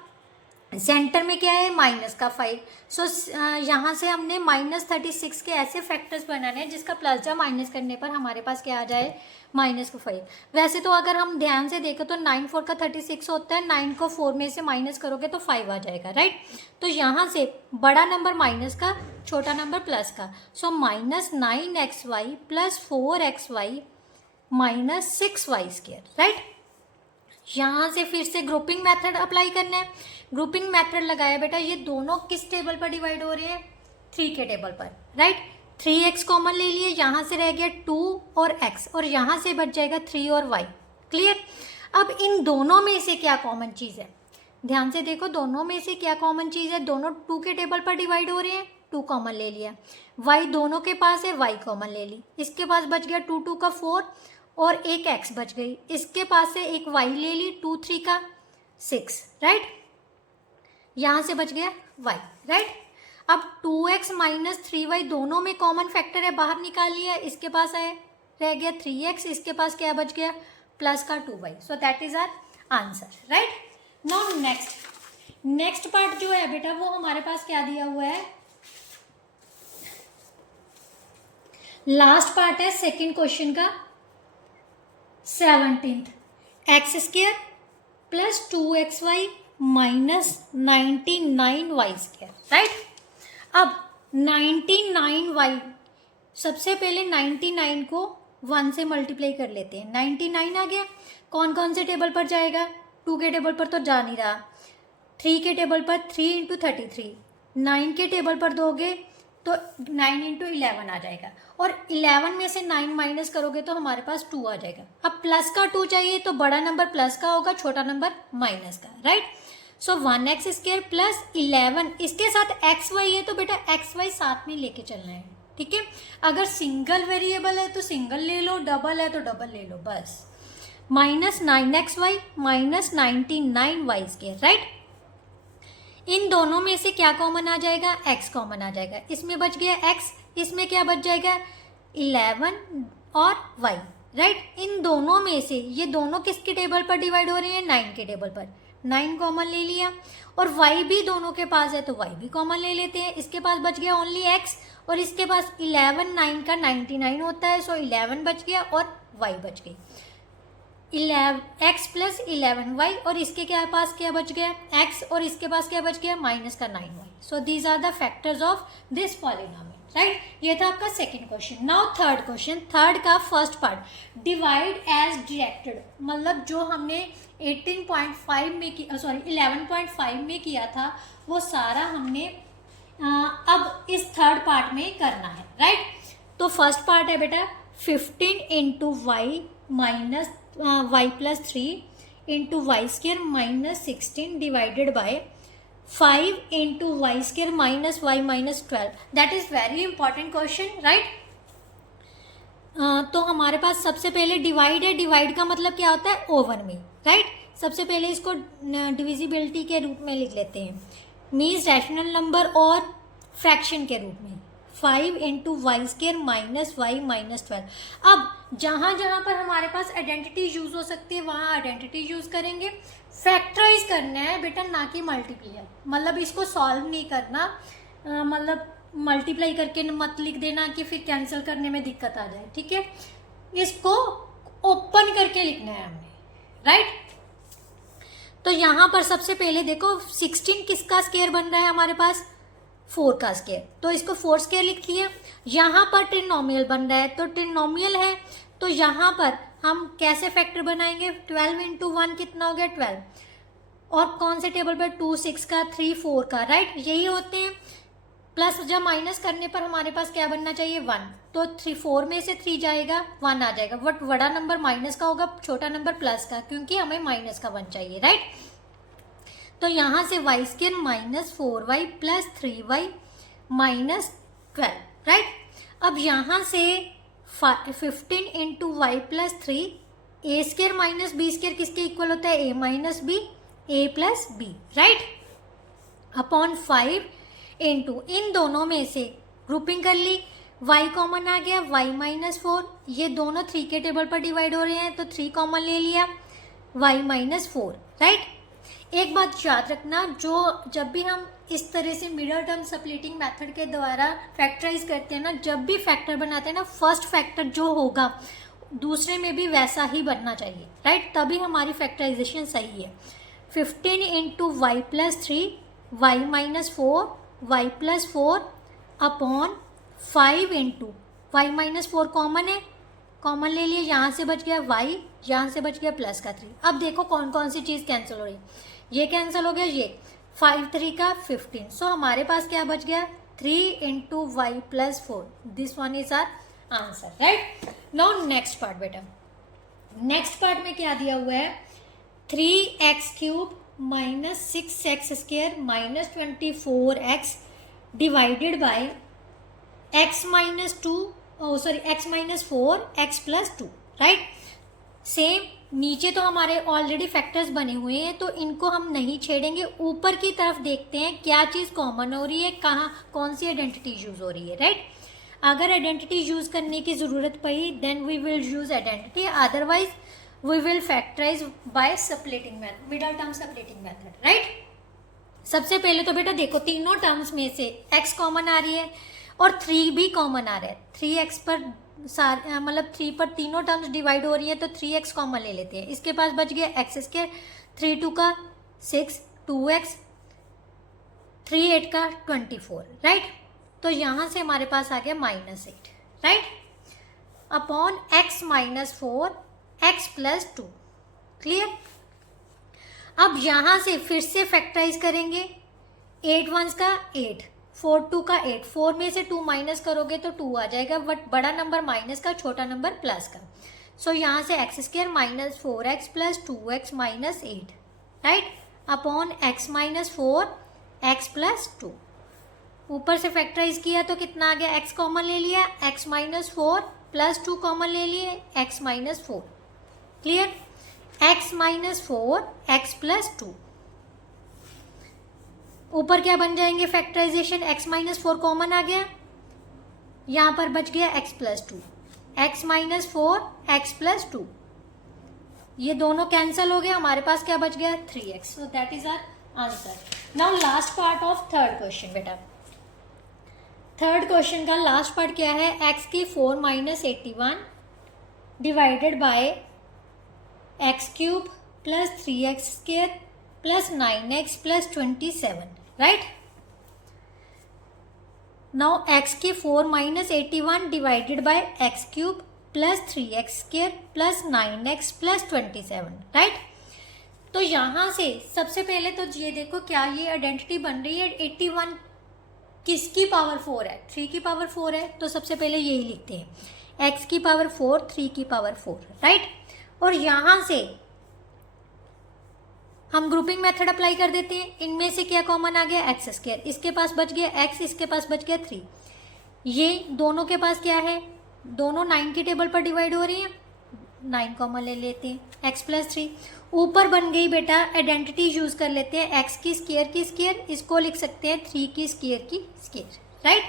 सेंटर में क्या है, माइनस का 5। सो यहाँ से हमने -36 के ऐसे फैक्टर्स बनाने हैं जिसका प्लस या माइनस करने पर हमारे पास क्या आ जाए, -5। वैसे तो अगर हम ध्यान से देखें तो 9 4 का 36 होता है, 9 को 4 में से माइनस करोगे तो 5 आ जाएगा, राइट। तो यहाँ से बड़ा नंबर माइनस का, छोटा नंबर प्लस का। सो -9xy + 4xy - 6y², राइट। यहाँ से फिर से ग्रुपिंग मेथड अप्लाई करना है। ग्रुपिंग मेथड लगाया बेटा, ये दोनों किस टेबल पर डिवाइड हो रहे हैं, 3 के टेबल पर, राइट। 3x कॉमन ले लिए, यहाँ से रह गया 2 और x, और यहाँ से बच जाएगा 3 और y। क्लियर। अब इन दोनों में से क्या कॉमन चीज़ है, ध्यान से देखो, दोनों में से क्या कॉमन चीज़ है, दोनों 2 के टेबल पर डिवाइड हो रहे हैं, 2 कॉमन ले लिया। y दोनों के पास है, y कॉमन ले ली। इसके पास बच गया 2 2 का 4 और एक x बच गई। इसके पास से एक y ले ली, 2 3 का 6, राइट। यहाँ से बच गया y, राइट। अब 2x - 3y दोनों में कॉमन फैक्टर है, बाहर निकाल लिया। इसके पास है, रह गया 3x, इसके पास क्या बच गया, प्लस का 2y। So that is our answer, right. Now next part जो है बेटा, वो हमारे पास क्या दिया हुआ है, लास्ट पार्ट है सेकेंड क्वेश्चन का, 17th, x² + 2xy - 99y², right. अब 99y, सबसे पहले 99 को 1 से मल्टीप्लाई कर लेते हैं। 99 आ गया, कौन कौन से टेबल पर जाएगा, 2 के टेबल पर तो जा नहीं रहा, 3 के टेबल पर 3 × 33, 9 के टेबल पर दोगे तो 9 × 11 आ जाएगा, और 11 में से 9 माइनस करोगे तो हमारे पास 2 आ जाएगा। अब प्लस का 2 चाहिए, तो बड़ा नंबर प्लस का होगा, छोटा नंबर माइनस का, राइट। सो 1x² + 11, इसके साथ xy है तो बेटा xy साथ में लेके चलना है, ठीक है। अगर सिंगल वेरिएबल है तो सिंगल ले लो, डबल है तो डबल ले लो, बस। -9xy - 99y², right. इन दोनों में से क्या कॉमन आ जाएगा, x कॉमन आ जाएगा। इसमें बच गया x, इसमें क्या बच जाएगा, 11 और y, राइट। इन दोनों में से ये दोनों किसके टेबल पर डिवाइड हो रहे हैं, 9 के टेबल पर। 9 कॉमन ले लिया, और y भी दोनों के पास है तो y भी कॉमन ले लेते हैं। इसके पास बच गया ओनली x, और इसके पास 11 9 का 99 होता है, सो 11 बच गया और y बच गई। 11x + 11y, और इसके क्या पास क्या बच गया, x, और इसके पास क्या बच गया, माइनस का 9y। So these are the factors of this polynomial, right. ये था आपका second question. Now third question, third का first part, divide as directed, मतलब जो हमने 11.5 में किया था, वो सारा हमने अब इस थर्ड पार्ट में करना है, राइट। तो फर्स्ट पार्ट है बेटा 15 × y + 3 × y² - 16 divided by 5 × y² - y - 12। That is very important question, right. तो हमारे पास सबसे पहले डिवाइड है, डिवाइड का मतलब क्या होता है, ओवर में, राइट। सबसे पहले इसको डिविजिबिलिटी के रूप में लिख लेते हैं, मीन्स रैशनल नंबर और फ्रैक्शन के रूप में। 5 × y² - y - 12। अब जहाँ जहाँ पर हमारे पास आइडेंटिटी यूज हो सकती है वहाँ आइडेंटिटी यूज करेंगे। फैक्टराइज करना है बेटा, ना कि मल्टीप्लाई, मतलब इसको सॉल्व नहीं करना, मतलब मल्टीप्लाई करके मत लिख देना कि फिर कैंसिल करने में दिक्कत आ जाए, ठीक है। इसको ओपन करके लिखना है हमने, राइट। तो यहाँ पर सबसे पहले देखो 16 किसका स्क्वायर बन रहा है हमारे पास, 4 का स्क्वायर, तो इसको 4 स्क्वायर लिख लिया। यहाँ पर ट्रिनोमियल बन रहा है, तो ट्रिनोमियल है तो यहाँ पर हम कैसे फैक्टर बनाएंगे, 12 × 1 कितना हो गया, 12, और कौन से टेबल पर, 2 6 का, 3 4 का, राइट, यही होते हैं। प्लस जब माइनस करने पर हमारे पास क्या बनना चाहिए, 1, तो 4 में से 3 जाएगा, 1 आ जाएगा, बट बड़ा नंबर माइनस का होगा, छोटा नंबर प्लस का, क्योंकि हमें माइनस का 1 चाहिए, राइट। तो यहाँ से y² - 4y + 3y - 12, राइट। अब यहाँ से 15 × y + 3 A square minus B square किसके इक्वल होता है, A minus B, A plus B, right, upon 5 into इन दोनों में से ग्रुपिंग कर ली, y कॉमन आ गया, y माइनस 4, ये दोनों 3 के टेबल पर डिवाइड हो रहे हैं तो 3 कॉमन ले लिया, y माइनस 4, राइट। एक बात याद रखना, जो जब भी हम इस तरह से मिडल टर्म स्प्लिटिंग मेथड के द्वारा फैक्टराइज करते हैं ना, जब भी फैक्टर बनाते हैं ना, फर्स्ट फैक्टर जो होगा दूसरे में भी वैसा ही बनना चाहिए, राइट, तभी हमारी फैक्टराइजेशन सही है। 15 into y plus 3, y minus 4, y plus 4 upon 5 into y minus 4 common है, कॉमन ले लिए, यहाँ से बच गया y, यहाँ से बच गया प्लस का 3। अब देखो कौन कौन सी चीज़ कैंसिल हो रही है, ये कैंसिल हो गया, ये 5 3 का 15, सो हमारे पास क्या बच गया, 3 into y plus 4, this one is our answer, right. Now next part बेटा, नेक्स्ट पार्ट में क्या दिया हुआ है, 3x cube minus 6x square minus 24x divided by x minus 2, x minus 4 x plus 2, right. Same नीचे तो हमारे ऑलरेडी फैक्टर्स बने हुए हैं तो इनको हम नहीं छेड़ेंगे, ऊपर की तरफ देखते हैं क्या चीज़ कॉमन हो रही है, कहाँ कौन सी आइडेंटिटी यूज़ हो रही है, राइट। अगर आइडेंटिटी यूज़ करने की ज़रूरत पड़ी then we will use identity, otherwise we will factorise by splitting method, middle term splitting method, right. सबसे पहले तो बेटा देखो तीनों टर्म्स में से x कॉमन आ रही है और 3 भी कॉमन आ रहा है, 3x पर मतलब 3 पर तीनों टर्म्स डिवाइड हो रही है तो 3x कॉमन ले लेते हैं, इसके पास बच गया x स्क्वायर, 3 2 का 6, 2x, 3 8 का 24, राइट। तो यहाँ से हमारे पास आ गया -8, right, upon x minus 4 x plus 2, clear. अब यहाँ से फिर से फैक्टराइज करेंगे, 8 1 का 8, 4 2 का 8, 4 में से 2 माइनस करोगे तो 2 आ जाएगा, बट बड़ा नंबर माइनस का, छोटा नंबर प्लस का, सो यहाँ से x square minus 4x plus 2x minus 8, right, upon x minus 4 x plus 2, ऊपर से फैक्टराइज किया तो कितना आ गया, x कॉमन ले लिया, x माइनस 4 प्लस 2 कॉमन ले लिए, x minus 4, clear, x minus 4 x plus 2, ऊपर क्या बन जाएंगे फैक्टराइजेशन, x माइनस 4 कॉमन आ गया, यहाँ पर बच गया x plus 2, x minus 4 x plus 2, ये दोनों कैंसिल हो गया, हमारे पास क्या बच गया 3x, so that is our answer. Now last part of third question बेटा, थर्ड क्वेश्चन का लास्ट पार्ट क्या है, x की 4 minus 81 divided by x cube plus 3x square plus 9x plus 27, right. Now x की 4 minus 81 divided by x cube plus 3x square plus 9x plus 27, right. तो यहाँ से सबसे पहले तो ये देखो क्या ये आइडेंटिटी बन रही है, 81 किसकी पावर 4 है, 3 की पावर 4 है, तो सबसे पहले यही लिखते हैं, x की पावर 4 3 की पावर 4, राइट। और यहाँ से हम ग्रुपिंग मेथड अप्लाई कर देते हैं, इनमें से क्या कॉमन आ गया एक्स स्क्वायर, इसके पास बच गया x, इसके पास बच गया 3, ये दोनों के पास क्या है, दोनों 9 की टेबल पर डिवाइड हो रही हैं, 9 कॉमन ले लेते हैं, x प्लस 3, ऊपर बन गई बेटा आइडेंटिटी यूज कर लेते हैं, x की स्क्वायर, इसको लिख सकते हैं 3 की स्क्वायर, राइट।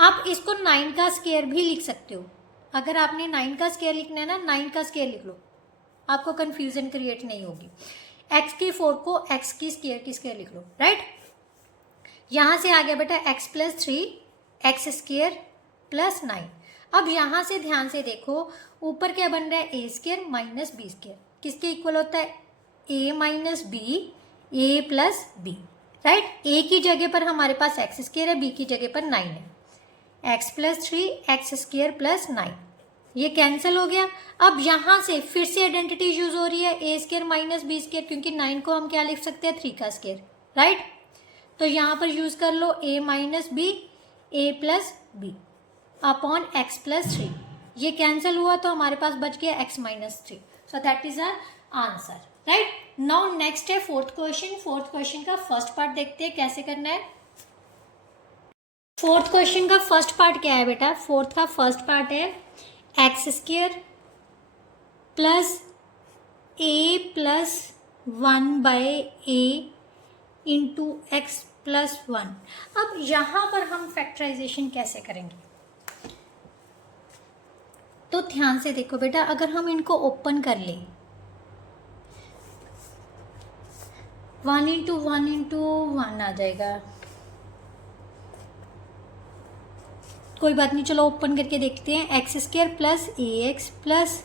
आप इसको 9 का स्क्वायर भी लिख सकते हो, अगर आपने 9 का स्क्वायर लिखना है ना, 9 का स्क्वायर लिख लो, आपको कंफ्यूजन क्रिएट नहीं होगी, x की 4 को x की स्क्वायर लिख लो, राइट। यहाँ से आ गया बेटा x plus 3 X square plus 9, अब यहाँ से ध्यान से देखो ऊपर क्या बन रहा है, A square minus B square, किसके इक्वल होता है, a minus B, A plus B, right. A की जगह पर हमारे पास एक्स स्क्वायर है, बी की जगह पर 9 है, X plus 3 X square plus 9, ये कैंसिल हो गया। अब यहाँ से फिर से आइडेंटिटी यूज हो रही है, A square minus B square, क्योंकि 9 को हम क्या लिख सकते हैं 3 का स्क्वायर, राइट। तो यहाँ पर यूज कर लो a minus B, A plus b upon x plus 3, ये कैंसिल हुआ तो हमारे पास बच गया x minus 3, so that is our answer, right. Now next है फोर्थ क्वेश्चन, फोर्थ क्वेश्चन का फर्स्ट पार्ट देखते हैं कैसे करना है। फोर्थ क्वेश्चन का फर्स्ट पार्ट क्या है बेटा, फोर्थ का फर्स्ट पार्ट है X square plus A plus 1/a into X plus 1। अब यहाँ पर हम फैक्टराइजेशन कैसे करेंगे, तो ध्यान से देखो बेटा, अगर हम इनको ओपन कर लें 1 इंटू 1 इंटू 1 आ जाएगा, कोई बात नहीं, चलो ओपन करके देखते हैं। एक्स स्क्वायर प्लस ए एक्स प्लस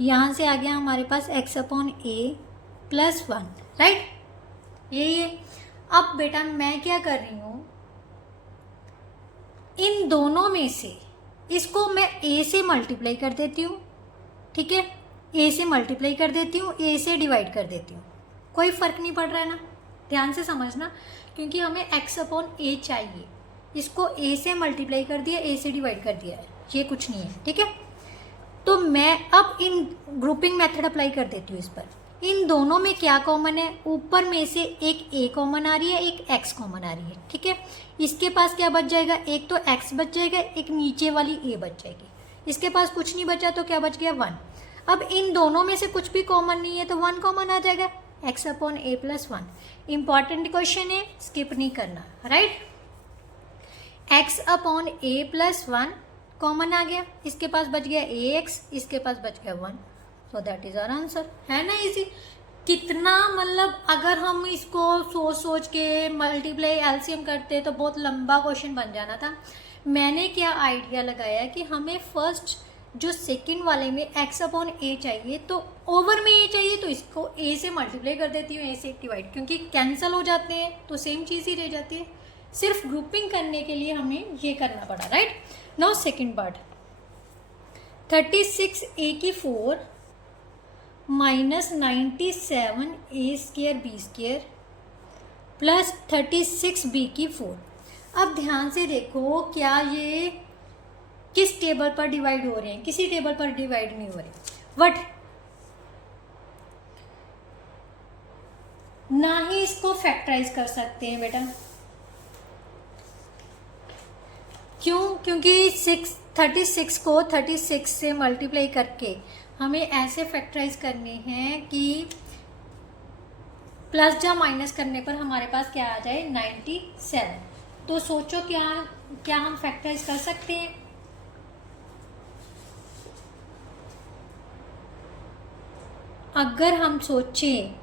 यहाँ से आ गया हमारे पास एक्स अपॉन ए प्लस 1, राइट, यही है। अब बेटा मैं क्या कर रही हूँ, इन दोनों में से इसको मैं a से मल्टीप्लाई कर देती हूँ, ठीक है, a से मल्टीप्लाई कर देती हूँ, a से डिवाइड कर देती हूँ, कोई फ़र्क नहीं पड़ रहा है ना, ध्यान से समझना, क्योंकि हमें x अपॉन a चाहिए। इसको a से मल्टीप्लाई कर दिया, a से डिवाइड कर दिया है, ये कुछ नहीं है, ठीक है। तो मैं अब इन ग्रुपिंग मेथड अप्लाई कर देती हूँ इस पर। इन दोनों में क्या कॉमन है, ऊपर में से एक a कॉमन आ रही है, एक x कॉमन आ रही है, ठीक है। इसके पास क्या बच जाएगा, एक तो x बच जाएगा, एक नीचे वाली a बच जाएगी। इसके पास कुछ नहीं बचा तो क्या बच गया, 1। अब इन दोनों में से कुछ भी कॉमन नहीं है तो 1 कॉमन आ जाएगा, x upon a plus 1। Important question है, स्किप नहीं करना, right. x upon a plus 1 common आ गया, इसके पास बच गया ax, इसके पास बच गया 1, so that is our answer. है ना इजी, कितना मतलब अगर हम इसको सोच सोच के मल्टीप्लाई एलसीएम करते तो बहुत लंबा क्वेश्चन बन जाना था। मैंने क्या आइडिया लगाया कि हमें फर्स्ट जो सेकंड वाले में x अपॉन a चाहिए, तो ओवर में a चाहिए, तो इसको a से मल्टीप्लाई कर देती हूँ, a से डिवाइड, क्योंकि कैंसिल हो जाते हैं तो सेम चीज़ ही रह जाती है। सिर्फ ग्रुपिंग करने के लिए हमें ये करना पड़ा, right. Now second part, 36a की 4 minus 97 a square b square plus 36b की 4। अब ध्यान से देखो, क्या ये किस टेबल पर डिवाइड हो रहे हैं, किसी टेबल पर डिवाइड नहीं हो रहे, बट ना ही इसको फैक्टराइज कर सकते हैं बेटा। क्यों, क्योंकि 36 को 36 से मल्टीप्लाई करके हमें ऐसे फैक्टराइज करने हैं कि प्लस या माइनस करने पर हमारे पास क्या आ जाए, 97। तो सोचो क्या हम फैक्टराइज कर सकते हैं। अगर हम सोचें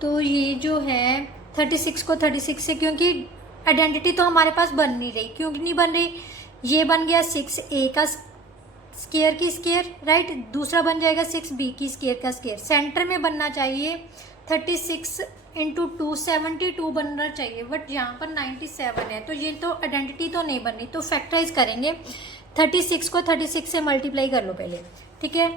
तो ये जो है 36 को 36 से, क्योंकि आइडेंटिटी तो हमारे पास बन नहीं रही, क्यों नहीं बन रही, ये बन गया 6a का स्क्वायर की स्क्वायर, राइट, दूसरा बन जाएगा 6b की स्क्वायर का स्क्वायर। सेंटर में बनना चाहिए 36 इंटू 2 72 बनना चाहिए, बट यहाँ पर 97 है, तो ये तो आइडेंटिटी तो नहीं बन रही। तो फैक्टराइज करेंगे, 36 को 36 से मल्टीप्लाई कर लो पहले, ठीक है,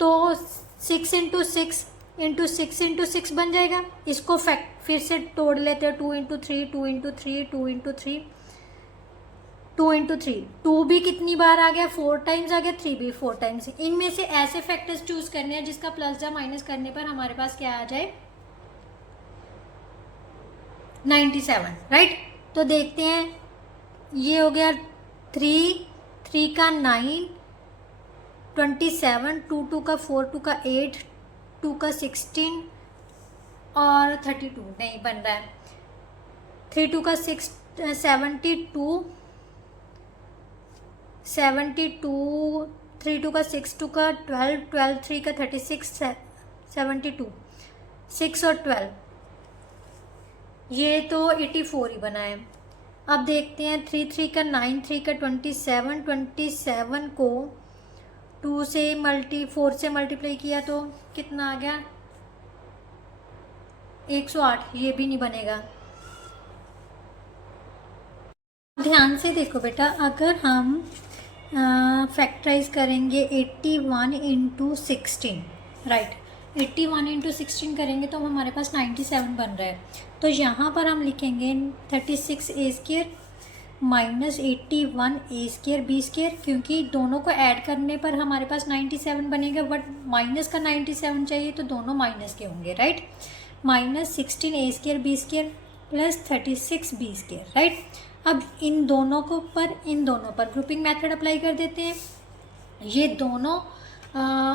तो 6 इंटू 6 इंटू 6 इंटू 6 बन जाएगा। इसको फिर से तोड़ लेते हैं, 2 इंटू 3 2 इंटू 3 2 इंटू 3 2 इंटू 3, 2 भी कितनी बार आ गया, 4 टाइम्स आ गया, 3 भी 4 टाइम्स। इनमें से ऐसे फैक्टर्स चूज करने हैं जिसका प्लस या माइनस करने पर हमारे पास क्या आ जाए, 97, राइट। तो देखते हैं, ये हो गया 3 का 9 27 2 का 4 2 का 8 2 का 16 और 32 नहीं बन रहा है, 3 2 का 6 72 3 2 का 6 2 का 12 3 का 36 72 6 और 12, ये तो 84 ही बना है। अब देखते हैं 3 का 9 3 का 27 को 4 से मल्टीप्लाई किया तो कितना आ गया, 108, ये भी नहीं बनेगा। ध्यान से देखो बेटा, अगर हम फैक्टराइज करेंगे 81 इंटू 16, राइट, 81 इंटू 16 करेंगे तो हमारे पास 97 बन रहा है। तो यहाँ पर हम लिखेंगे 36 a square minus 81 a square b square, क्योंकि दोनों को ऐड करने पर हमारे पास 97 बनेगा, बट माइनस का 97 चाहिए तो दोनों माइनस के होंगे, right, minus 16 a square b square plus 36 b square, right. अब इन दोनों पर ग्रुपिंग मेथड अप्लाई कर देते हैं। ये दोनों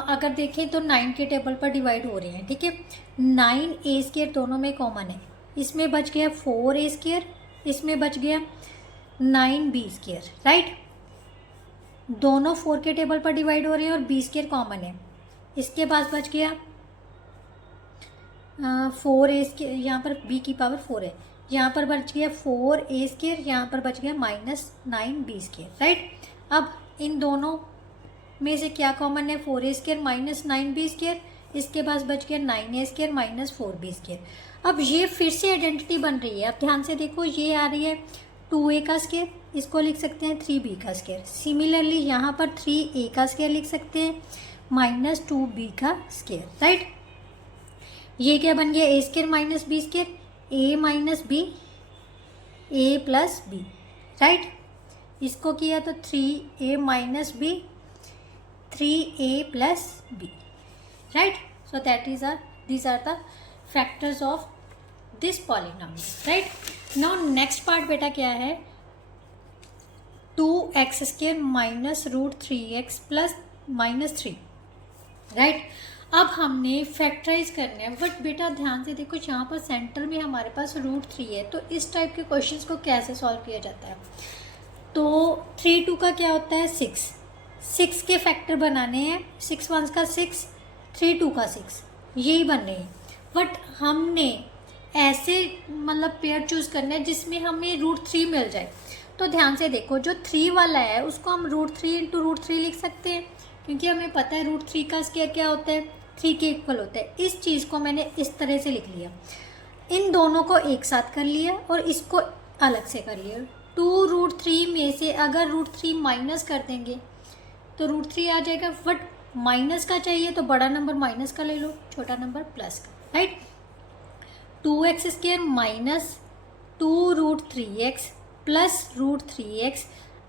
अगर देखें तो 9 के टेबल पर डिवाइड हो रहे हैं, ठीक है। 9a² दोनों में कॉमन है, इसमें बच गया 4a², इसमें बच गया 9b², राइट। दोनों 4 के टेबल पर डिवाइड हो रहे हैं और b² कॉमन है। इसके पास बच गया 4a², यहाँ पर b की पावर 4 है, यहाँ पर बच गया 4a², यहाँ पर बच गया -9b², राइट। अब इन दोनों में से क्या कॉमन है, 4a² -9b², इसके पास बच गया 9a² -4b²। अब ये फिर से आइडेंटिटी बन रही है। अब ध्यान से देखो, ये आ रही है 2a², इसको लिख सकते हैं 3b²। सिमिलरली यहाँ पर 3a² लिख सकते हैं -2b², राइट। ये क्या बन गया, a² -b², a - b, a + b, right. इसको किया तो 3a - b, 3a + b, right? So these are the factors of this polynomial, right? Now next part बेटा क्या है, 2x² -√3x + -3, राइट। अब हमने फैक्टराइज करना है, बट बेटा ध्यान से देखो, यहाँ पर सेंटर में हमारे पास √3 है, तो इस टाइप के क्वेश्चंस को कैसे सॉल्व किया जाता है। तो 3 2 का क्या होता है 6 के फैक्टर बनाने हैं, 6 1 का 6, 3 2 का 6, यही बन रहे हैं। बट हमने ऐसे मतलब पेयर चूज़ करना है जिसमें हमें √3 मिल जाए। तो ध्यान से देखो, जो 3 वाला है उसको हम √3 × √3 लिख सकते हैं, क्योंकि हमें पता है √3 का स्क्वायर क्या होता है, 3 के इक्वल होता है। इस चीज़ को मैंने इस तरह से लिख लिया, इन दोनों को एक साथ कर लिया और इसको अलग से कर लिया। 2√3 में से अगर √3 माइनस कर देंगे तो √3 आ जाएगा, बट माइनस का चाहिए तो बड़ा नंबर माइनस का ले लो, छोटा नंबर प्लस का, राइट। 2x² - 2√3x + √3x,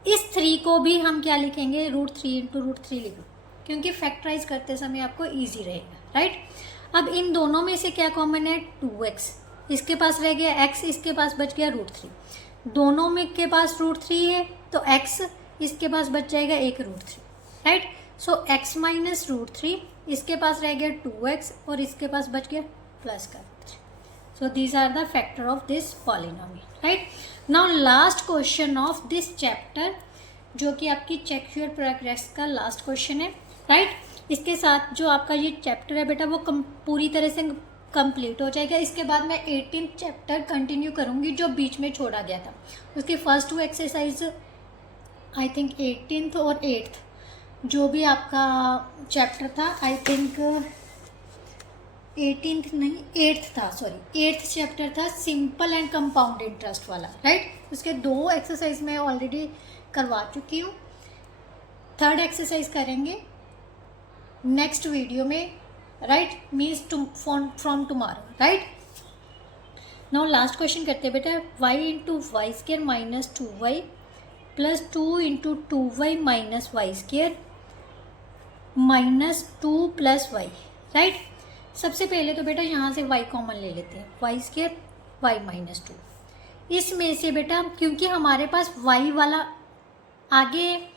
इस 3 को भी हम क्या लिखेंगे, √3 × √3 लिखो, क्योंकि फैक्टराइज करते समय आपको इजी रहेगा, राइट। अब इन दोनों में से क्या कॉमन है, 2x, इसके पास रह गया x, इसके पास बच गया √3, दोनों में के पास √3 है तो x, इसके पास बच जाएगा एक √3, राइट। सो x - √3, इसके पास रह गया 2x और इसके पास बच गया प्लस का 3। So these are the factor of this polynomial, right. Now last question of this chapter, जो कि आपकी चेक योर प्रोग्रेस का लास्ट क्वेश्चन है, राइट। इसके साथ जो आपका ये चैप्टर है बेटा वो पूरी तरह से कंप्लीट हो जाएगा। इसके बाद मैं 18th चैप्टर कंटिन्यू करूँगी जो बीच में छोड़ा गया था। उसके first 2 exercise I think 18th और 8th जो भी आपका चैप्टर था, आई थिंक 18th नहीं 8th था, सॉरी 8th चैप्टर था सिंपल एंड कंपाउंड इंटरेस्ट वाला, राइट। उसके 2 एक्सरसाइज मैं ऑलरेडी करवा चुकी हूँ, 3rd एक्सरसाइज करेंगे नेक्स्ट वीडियो में, right, means from tomorrow, right. Now last question करते हैं बेटा, y × y² - 2y + 2 × 2y - y² -2 + y, right. सबसे पहले तो बेटा यहाँ से y कॉमन ले लेते हैं, y² y - 2। इसमें से बेटा क्योंकि हमारे पास y वाला आगे,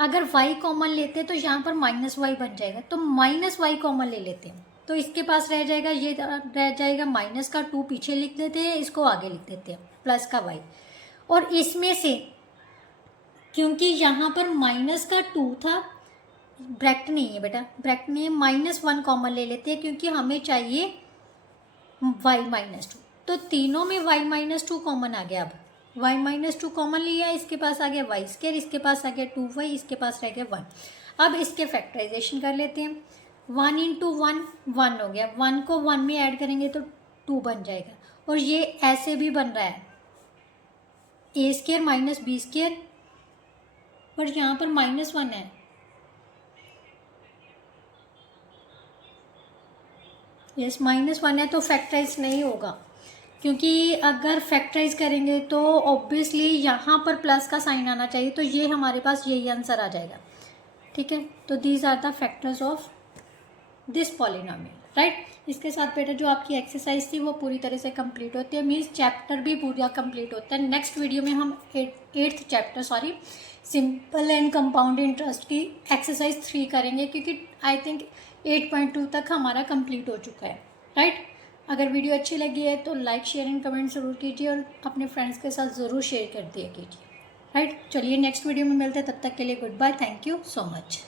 अगर y कॉमन लेते हैं तो यहाँ पर -y बन जाएगा, तो -y कॉमन ले लेते हैं, तो इसके पास रह जाएगा, ये रह जाएगा माइनस का 2 पीछे लिख देते हैं, इसको आगे लिख देते हैं प्लस का y। और इसमें से क्योंकि यहाँ पर माइनस का 2 था, ब्रैकेट नहीं है बेटा, ब्रैकेट नहीं है, -1 कॉमन ले लेते हैं क्योंकि हमें चाहिए y - 2, तो तीनों में y - 2 कॉमन आ गया। अब y - 2 कॉमन लिया, इसके पास आ गया y², इसके पास आ गया 2y, इसके पास रह गया 1। अब इसके फैक्टराइजेशन कर लेते हैं, 1 × 1 1 हो गया, 1 को 1 में ऐड करेंगे तो 2 बन जाएगा। और ये ऐसे भी बन रहा है a² - b², बट यहाँ पर -1 है, यस -1 है, तो फैक्टराइज नहीं होगा, क्योंकि अगर फैक्टराइज करेंगे तो ऑब्वियसली यहाँ पर प्लस का साइन आना चाहिए, तो ये हमारे पास यही आंसर आ जाएगा, ठीक है। तो these are the factors of this polynomial. Right. इसके साथ बेटा जो आपकी एक्सरसाइज थी वो पूरी तरह से कंप्लीट होती है, मीन्स चैप्टर भी पूरा कंप्लीट होता है। नेक्स्ट वीडियो में हम 8th chapter simple and compound interest की एक्सरसाइज 3 करेंगे, क्योंकि आई थिंक 8.2 तक हमारा कंप्लीट हो चुका है, राइट। अगर वीडियो अच्छी लगी है तो लाइक शेयर एंड कमेंट ज़रूर कीजिए और अपने फ्रेंड्स के साथ ज़रूर शेयर कर दिया कीजिए, राइट। चलिए नेक्स्ट वीडियो में मिलते हैं, तब तक के लिए goodbye, thank you so much.